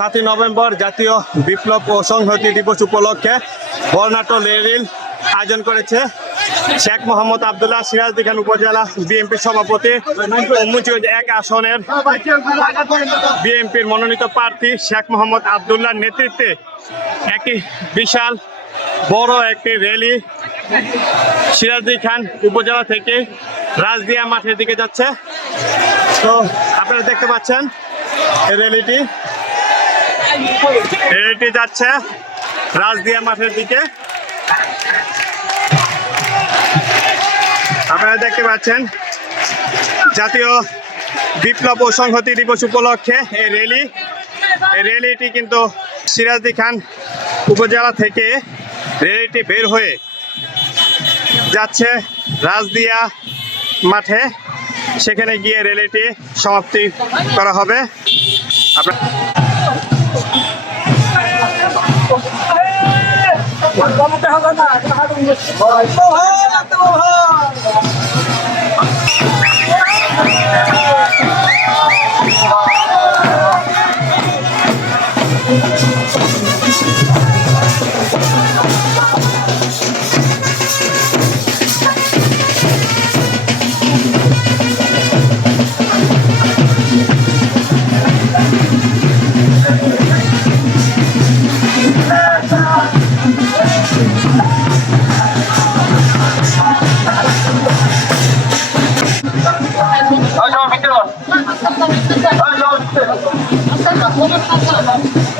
সাতই নভেম্বর জাতীয় বিপ্লব ও সংহতি দিবস উপলক্ষে বর্ণাঢ্য রেল আয়োজন করেছে শেখ মোহাম্মদ আবদুল্লাহ সিরাজদি খান উপজেলা বিএনপি সভাপতি এক আসনের বিএনপির মনোনীত প্রার্থী শেখ মোহাম্মদ আবদুল্লাহর নেতৃত্বে একটি বিশাল বড় একটি র্যালি সিরাজদি খান উপজেলা থেকে রাজদিয়া মাঠের দিকে যাচ্ছে। তো আপনারা দেখতে পাচ্ছেন এই র্যালিটি। র্যালিটি যাচ্ছে রাজদিয়া মাঠের দিকে। আপনারা দেখতে পাচ্ছেন, জাতীয় বিপ্লব ও সংহতি দিবস উপলক্ষে এই র্যালি। এই র্যালিটি কিন্তু সিরাজদি খান উপজেলা থেকে র্যালিটি বের হয়ে যাচ্ছে রাজদিয়া মাঠে। সেখানে গিয়ে র্যালিটি সমাপ্তি করা হবে। আপনার সকলের হাজার ভাইয়ের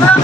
ভাড়া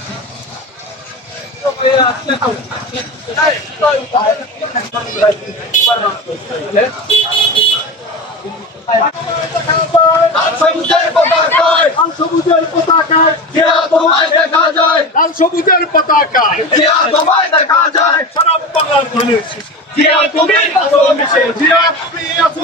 সবুজের পতাকায় জিয়া তোমায় দেখা যায় লাল সবুজের পতাকায় জিয়া তোমায় দেখা যায় সারা বাংলার ধানের জিয়া তুমি মিশে। জিয়া তুমি আছো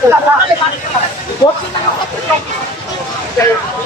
Thank you.